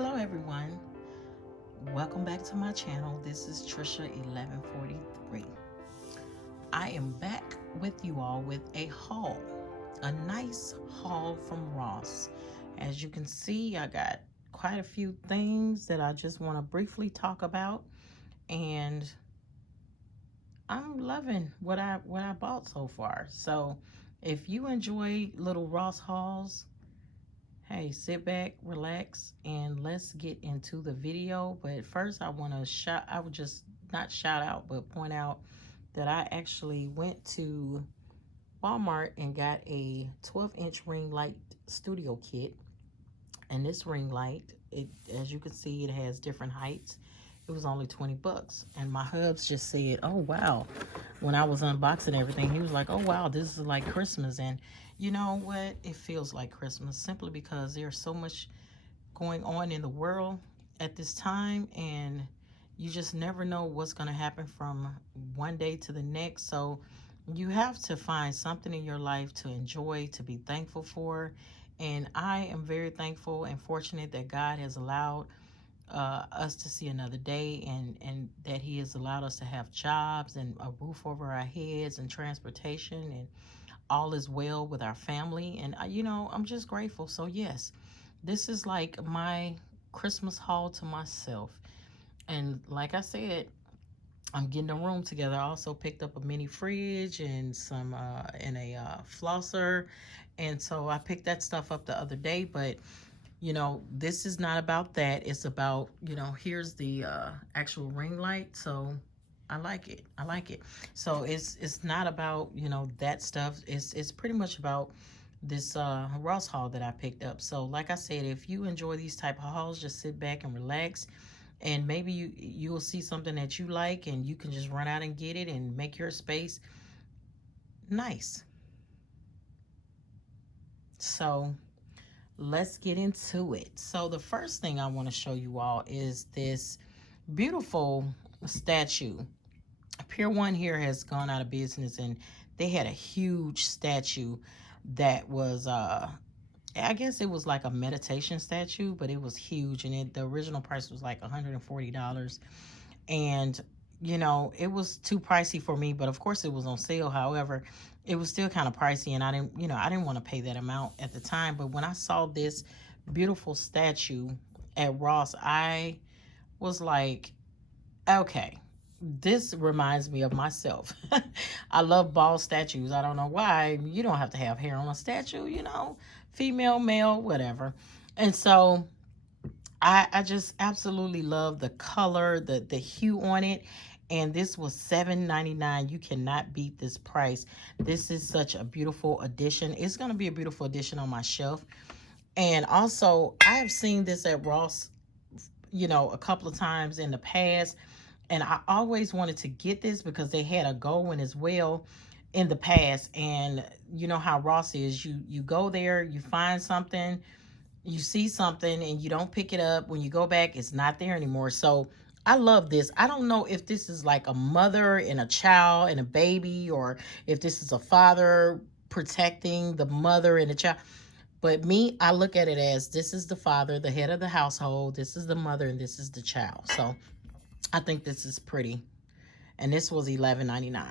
Hello everyone, welcome back to my channel. This is Trisha 1143. I am back with you all with a haul, a nice haul from Ross. As you can see, I got quite a few things that I just want to briefly talk about, and I'm loving what I bought so far. So if you enjoy little Ross hauls, hey, sit back, relax, and let's get into the video. But first, I would just not shout out, but point out that I actually went to Walmart and got a 12-inch ring light studio kit. And this ring light, as you can see, it has different heights. It was only 20 bucks. And my hubs just said, oh, wow. When I was unboxing everything, he was like, oh, wow, this is like Christmas. And you know what? It feels like Christmas simply because there's so much going on in the world at this time. And you just never know what's going to happen from one day to the next. So you have to find something in your life to enjoy, to be thankful for. And I am very thankful and fortunate that God has allowed us to see another day, and that he has allowed us to have jobs and a roof over our heads and transportation, and all is well with our family. And I'm just grateful. So yes, this is like my Christmas haul to myself. And like I said, I'm getting a room together. I also picked up a mini fridge and some and a flosser, and so I picked that stuff up the other day. But this is not about that. It's about, here's the actual ring light. So I like it. I like it. So it's not about, that stuff. It's pretty much about this Ross haul that I picked up. So like I said, if you enjoy these type of hauls, just sit back and relax. And maybe you'll see something that you like, and you can just run out and get it and make your space nice. So let's get into it. So the first thing I want to show you all is this beautiful statue. Pier 1 here has gone out of business, and they had a huge statue that was I guess it was like a meditation statue, but it was huge, and the original price was like $140. And it was too pricey for me, but of course it was on sale. However, it was still kind of pricey, and I didn't want to pay that amount at the time. But when I saw this beautiful statue at Ross, I was like, okay, this reminds me of myself. I love bald statues. I don't know why. You don't have to have hair on a statue, female, male, whatever. And so I just absolutely love the color, the hue on it. And this was $7.99. You cannot beat this price. This is such a beautiful addition. It's going to be a beautiful addition on my shelf. And also, I have seen this at Ross, a couple of times in the past. And I always wanted to get this because they had a gold one as well in the past. And you know how Ross is. You go there, you find something, you see something, and you don't pick it up. When you go back, it's not there anymore. So I love this. I don't know if this is like a mother and a child and a baby, or if this is a father protecting the mother and the child. But me, I look at it as this is the father, the head of the household. This is the mother, and this is the child. So I think this is pretty. And this was $11.99.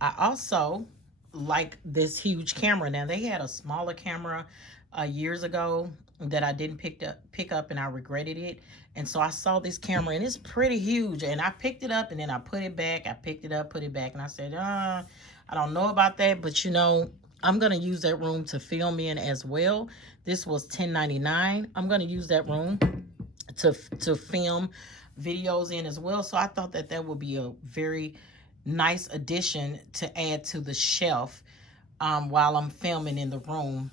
I also like this huge camera. Now, they had a smaller camera years ago that I didn't pick up, and I regretted it. And so I saw this camera, and it's pretty huge. And I picked it up, and then I put it back. I picked it up, put it back, and I said, I don't know about that, but I'm going to use that room to film in as well. This was $10.99. I'm going to use that room to film videos in as well. So I thought that would be a very nice addition to add to the shelf while I'm filming in the room.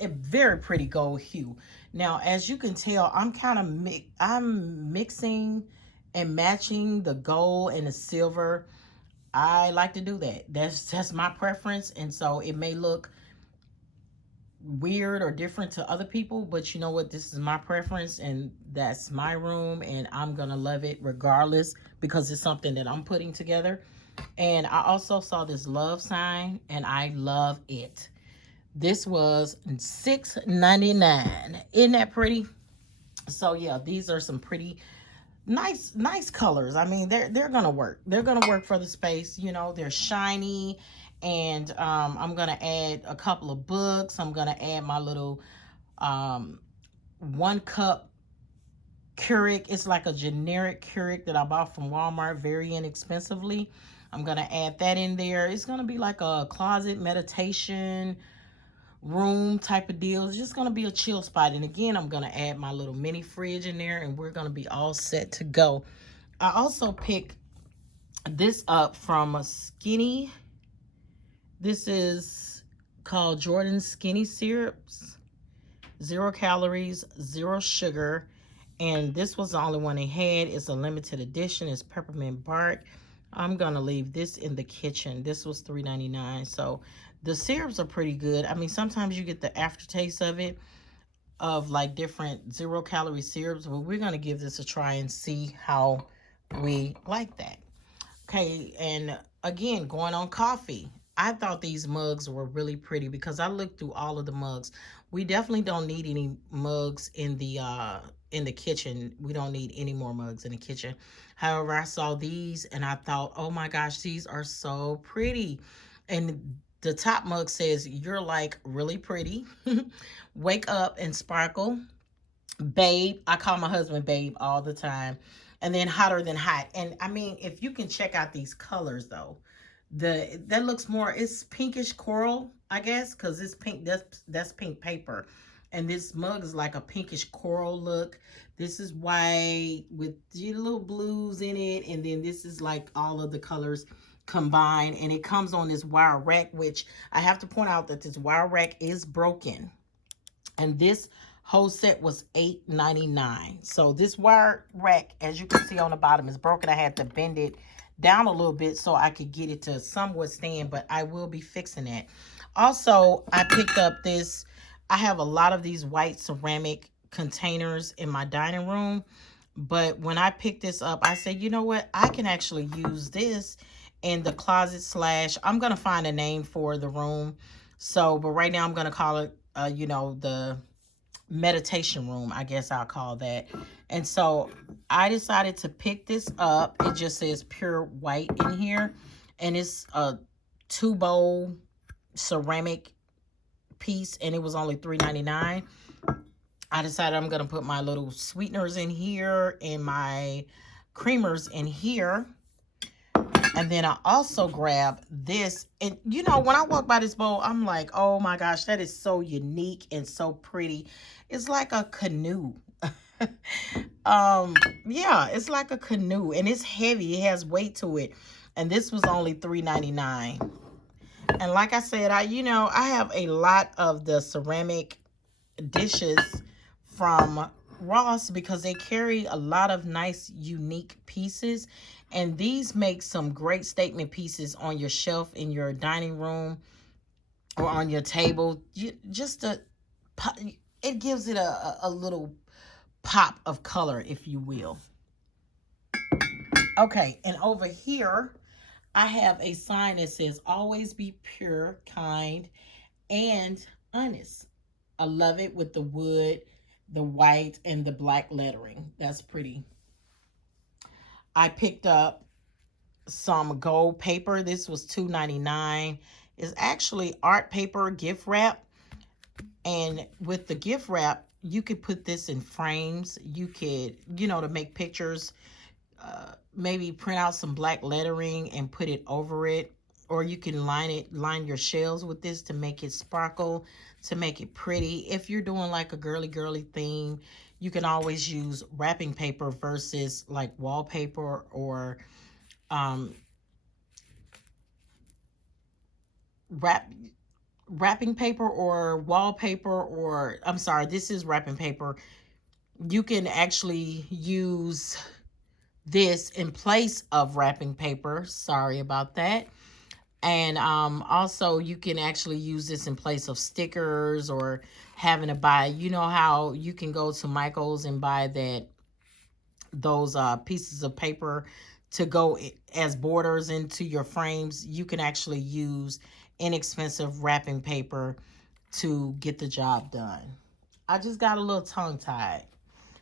A very pretty gold hue. Now, as you can tell, I'm mixing and matching the gold and the silver. I like to do that. That's my preference. And so it may look weird or different to other people, but you know what? This is my preference, and that's my room, and I'm gonna love it regardless because it's something that I'm putting together. And I also saw this love sign, and I love it. This was $6.99. Isn't that pretty? So yeah, these are some pretty nice colors. I mean, they're gonna work. They're gonna work for the space. You know, they're shiny, and I'm gonna add a couple of books. I'm gonna add my little 1 cup Keurig. It's like a generic Keurig that I bought from Walmart very inexpensively. I'm gonna add that in there. It's gonna be like a closet meditation room type of deal. It's just gonna be a chill spot. And again, I'm gonna add my little mini fridge in there, and we're gonna be all set to go. I also picked this up from a Skinny. This is called Jordan Skinny Syrups. 0 calories, 0 sugar. And this was the only one they had. It's a limited edition. It's peppermint bark. I'm going to leave this in the kitchen. This was $3.99. So the syrups are pretty good. I mean, sometimes you get the aftertaste of it, of like different 0 calorie syrups. But we're going to give this a try and see how we like that. Okay, and again, going on coffee. I thought these mugs were really pretty because I looked through all of the mugs. We definitely don't need any mugs in the kitchen. We don't need any more mugs in the kitchen. However, I saw these and I thought, "Oh my gosh, these are so pretty." And the top mug says, "You're like really pretty. Wake up and sparkle." Babe, I call my husband Babe all the time. And then hotter than hot. And I mean, if you can check out these colors though, that looks more, it's pinkish coral, I guess, because it's pink. That's pink paper. And this mug is like a pinkish coral look. This is white with little blues in it. And then this is like all of the colors combined. And it comes on this wire rack, which I have to point out that this wire rack is broken. And this whole set was $8.99. So this wire rack, as you can see on the bottom, is broken. I had to bend it down a little bit so I could get it to somewhat stand, but I will be fixing that. Also, I picked up this. I have a lot of these white ceramic containers in my dining room, but when I picked this up, I said, you know what? I can actually use this in the closet slash, I'm going to find a name for the room. So, but right now I'm going to call it, the meditation room, I guess I'll call that. And so I decided to pick this up. It just says pure white in here. And it's a 2-bowl ceramic piece. And it was only $3.99. I decided I'm going to put my little sweeteners in here and my creamers in here. And then I also grabbed this. And, when I walk by this bowl, I'm like, oh, my gosh, that is so unique and so pretty. It's like a canoe. Yeah, it's like a canoe. And it's heavy. It has weight to it. And this was only $3.99. And like I said, I have a lot of the ceramic dishes from Ross because they carry a lot of nice, unique pieces. And these make some great statement pieces on your shelf in your dining room or on your table. It gives it a little pop of color, if you will. Okay, and over here, I have a sign that says, always be pure, kind, and honest. I love it with the wood, the white, and the black lettering. That's pretty. I picked up some gold paper. This was $2.99. It's actually art paper gift wrap. And with the gift wrap, you could put this in frames. You could, to make pictures, maybe print out some black lettering and put it over it. Or you can line your shelves with this to make it sparkle, to make it pretty. If you're doing like a girly theme, you can always use wrapping paper versus like wallpaper or wrapping paper or wallpaper, or I'm sorry, this is wrapping paper. You can actually use this in place of wrapping paper. Sorry about that. And also you can actually use this in place of stickers or having to buy, how you can go to Michael's and buy those pieces of paper to go as borders into your frames. You can actually use inexpensive wrapping paper to get the job done. I just got a little tongue-tied.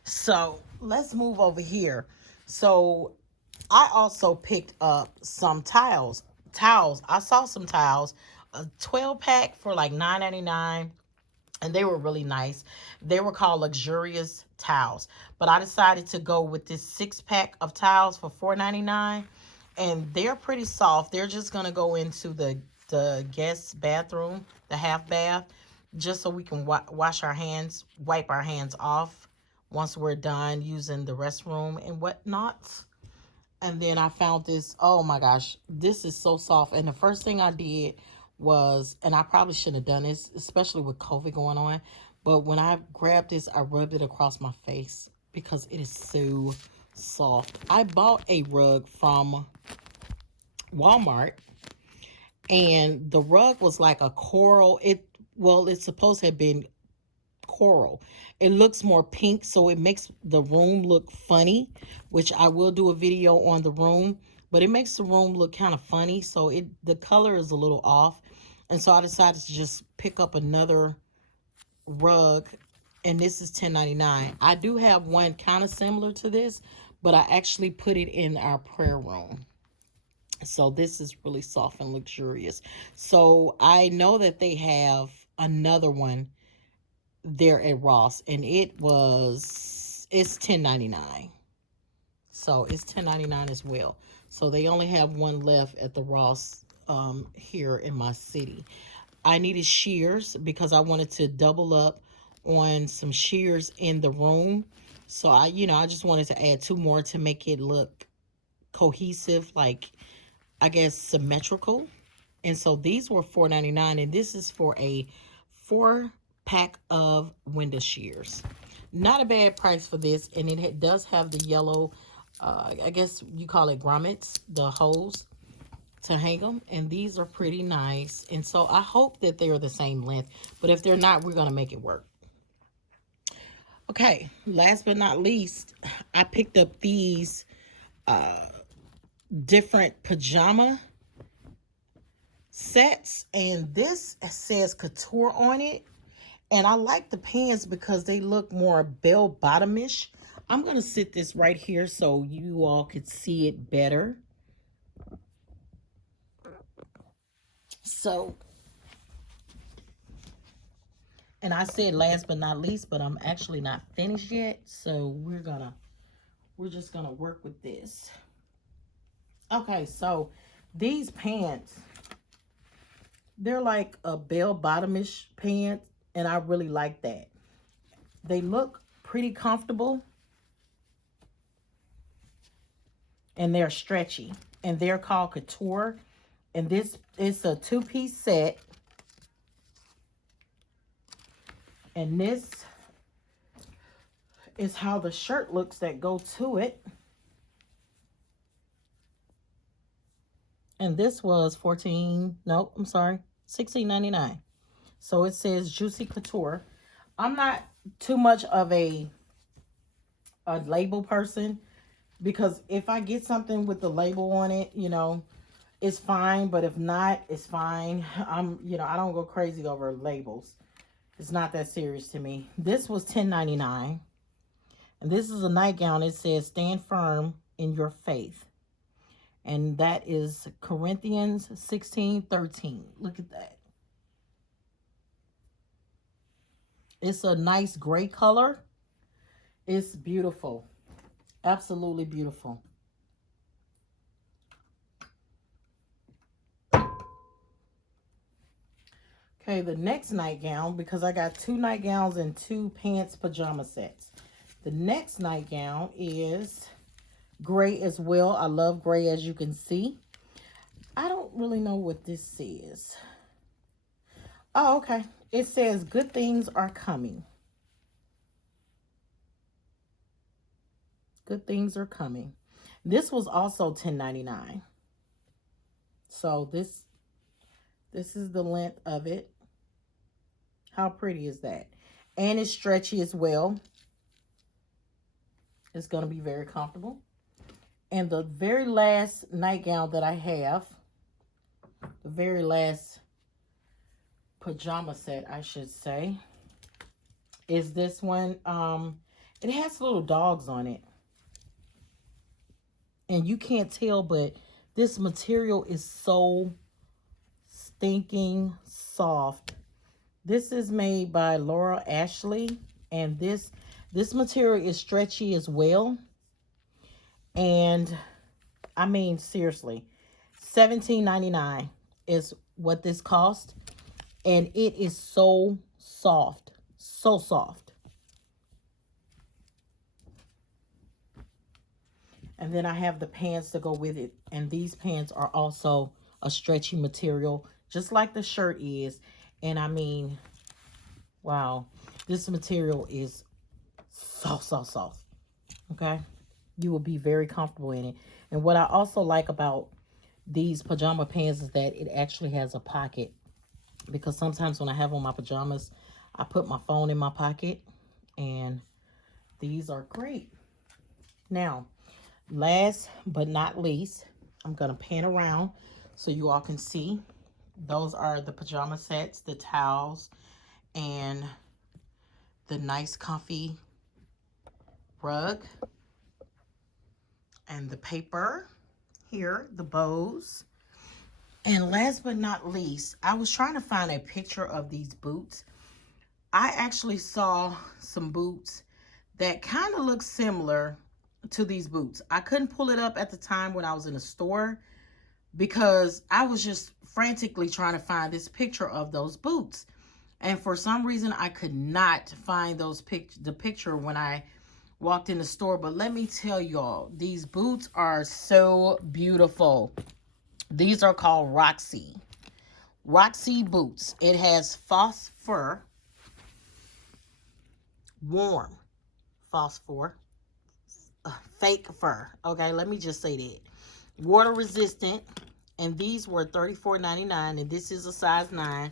So let's move over here. So I also picked up some towels. I saw some towels, a 12 pack for like $9.99, and they were really nice. They were called luxurious towels, but I decided to go with this 6 pack of towels for $4.99, and they're pretty soft. They're just gonna go into the guest bathroom, the half bath, just so we can wash our hands, wipe our hands off once we're done using the restroom and whatnot. And then I found this. Oh my gosh, this is so soft. And the first thing I did was, and I probably shouldn't have done this, especially with COVID going on, but when I grabbed this, I rubbed it across my face because it is so soft. I bought a rug from Walmart, and the rug was like a coral. It's supposed to have been coral. It looks more pink, so it makes the room look funny, which I will do a video on the room, but it makes the room look kind of funny, so the color is a little off. And so I decided to just pick up another rug, and this is $10.99. I do have one kind of similar to this, but I actually put it in our prayer room. So this is really soft and luxurious. So I know that they have another one there at Ross, and it's $10.99. So it's $10.99 as well. So they only have one left at the Ross here in my city. I needed shears because I wanted to double up on some shears in the room. So I just wanted to add 2 more to make it look cohesive, like, I guess, symmetrical. And so these were $4.99, and this is for a 4-pack of window shears. Not a bad price for this, and it does have the yellow, I guess you call it grommets, the holes to hang them, and these are pretty nice. And so I hope that they're the same length, but if they're not, we're gonna make it work. Okay, last but not least, I picked up these different pajama sets, and this says couture on it, and I like the pants because they look more bell-bottomish. I'm gonna sit this right here so you all could see it better. So, and I said last but not least, but I'm actually not finished yet, so we're just gonna work with this. Okay, so these pants, they're like a bell-bottomish pants, and I really like that. They look pretty comfortable, and they're stretchy, and they're called couture. And this is a 2-piece set, and this is how the shirt looks that go to it. And this was $16.99. So it says Juicy Couture. I'm not too much of a label person, because if I get something with the label on it, it's fine. But if not, it's fine. I don't go crazy over labels. It's not that serious to me. This was $10.99. And this is a nightgown. It says stand firm in your faith. And that is Corinthians 16:13. Look at that. It's a nice gray color. It's beautiful. Absolutely beautiful. Okay, the next nightgown, because I got 2 nightgowns and 2 pants pajama sets. The next nightgown is gray as well. I love gray, as you can see. I don't really know what this says. Oh, okay. It says good things are coming. Good things are coming. This was also $10.99. So this is the length of it. How pretty is that? And it's stretchy as well. It's going to be very comfortable. And the very last nightgown that I have, the very last pajama set, I should say, is this one. It has little dogs on it. And you can't tell, but this material is so stinking soft. This is made by Laura Ashley, and this material is stretchy as well. And I mean, seriously, $17.99 is what this cost, and it is so soft, so soft. And then I have the pants to go with it, and these pants are also a stretchy material, just like the shirt is. And I mean, wow, this material is so soft. Okay, you will be very comfortable in it. And what I also like about these pajama pants is that it actually has a pocket, because sometimes when I have on my pajamas, I put my phone in my pocket, and these are great. Now, last but not least, I'm gonna pan around so you all can see. Those are the pajama sets, the towels, and the nice comfy rug, and the paper here, the bows. And last but not least, I was trying to find a picture of these boots. I actually saw some boots that kind of look similar to these boots. I couldn't pull it up at the time when I was in the store, because I was just frantically trying to find this picture of those boots. And for some reason, I could not find the picture when I walked in the store. But let me tell y'all, these boots are so beautiful. These are called Roxy. Roxy boots. It has phosphor, warm, phosphor, fake fur. Okay, let me just say that. Water resistant. And these were $34.99. And this is a size 9.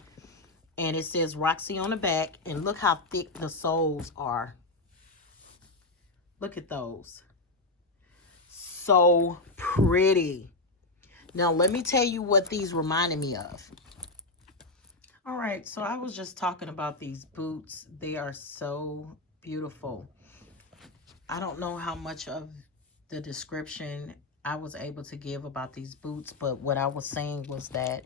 And it says Roxy on the back. And look how thick the soles are. Look at those. So pretty. Now, let me tell you what these reminded me of. All right, so I was just talking about these boots. They are so beautiful. I don't know how much of the description I was able to give about these boots, but what I was saying was that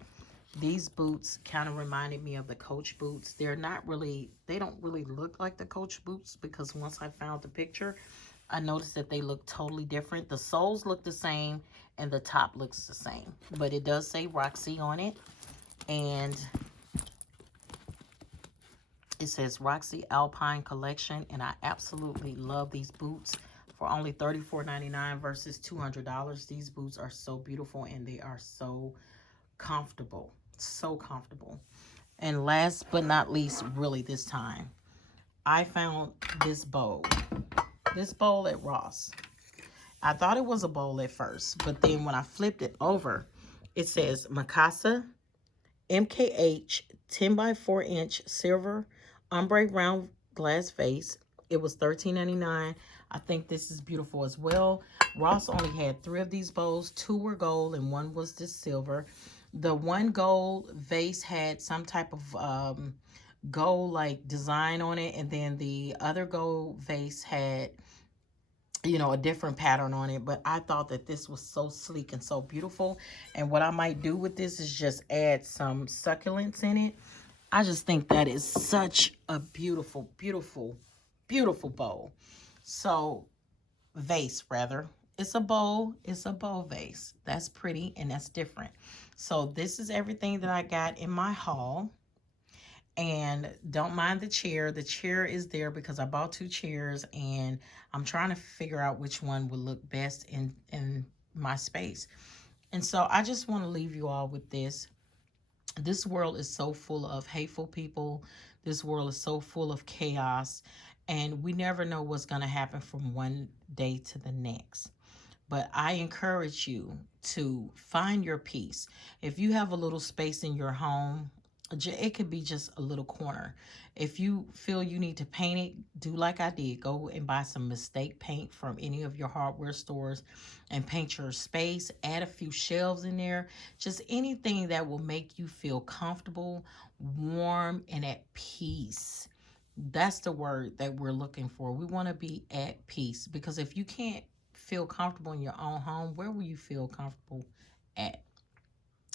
these boots kind of reminded me of the Coach boots. They don't really look like the Coach boots, because once I found the picture, I noticed that they look totally different. The soles look the same and the top looks the same, but it does say Roxy on it. And it says Roxy Alpine Collection, and I absolutely love these boots. For only $34.99 versus $200, these boots are so beautiful, and they are so comfortable. So comfortable. And last but not least, really this time, I found this bowl. This bowl at Ross. I thought it was a bowl at first, but then when I flipped it over, it says Mikasa MKH 10 by 4 inch silver ombre round glass vase. It was $13.99. I think this is beautiful as well. Ross only had 3 of these bowls. 2 were gold and 1 was this silver. The one gold vase had some type of gold like design on it, and then the other gold vase had, you know, a different pattern on it. But I thought that this was so sleek and so beautiful. And what I might do with this is just add some succulents in it. I just think that is such a beautiful, beautiful, beautiful bowl. So, vase rather. It's a bowl. It's a bowl vase. That's pretty and that's different. So this is everything that I got in my haul. And don't mind the chair. The chair is there because I bought 2 chairs, and I'm trying to figure out which one would look best in my space. And so I just want to leave you all with this. This world is so full of hateful people. This world is so full of chaos. And we never know what's going to happen from one day to the next. But I encourage you to find your peace. If you have a little space in your home, it could be just a little corner. If you feel you need to paint it, do like I did. Go and buy some mistake paint from any of your hardware stores and paint your space. Add a few shelves in there. Just anything that will make you feel comfortable, warm, and at peace. That's the word that we're looking for. We want to be at peace, because if you can't feel comfortable in your own home, where will you feel comfortable at?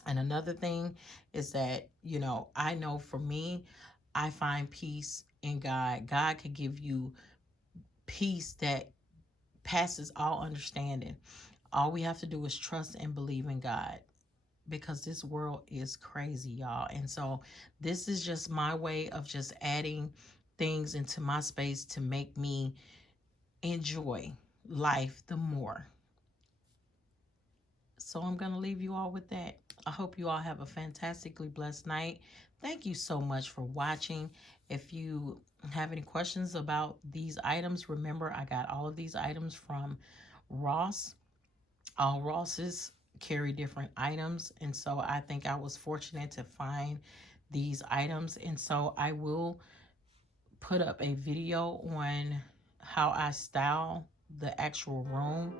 And another thing is that, you know, I know for me, I find peace in God. God could give you peace that passes all understanding. All we have to do is trust and believe in God, because this world is crazy, y'all. And so this is just my way of just adding things into my space to make me enjoy life the more. So I'm going to leave you all with that. I hope you all have a fantastically blessed night. Thank you so much for watching. If you have any questions about these items, remember I got all of these items from Ross. All Rosses carry different items, and so I think I was fortunate to find these items. And so I will put up a video on how I style the actual room.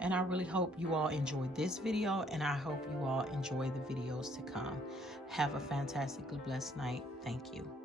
And I really hope you all enjoyed this video, and I hope you all enjoy the videos to come. Have a fantastically blessed night. Thank you.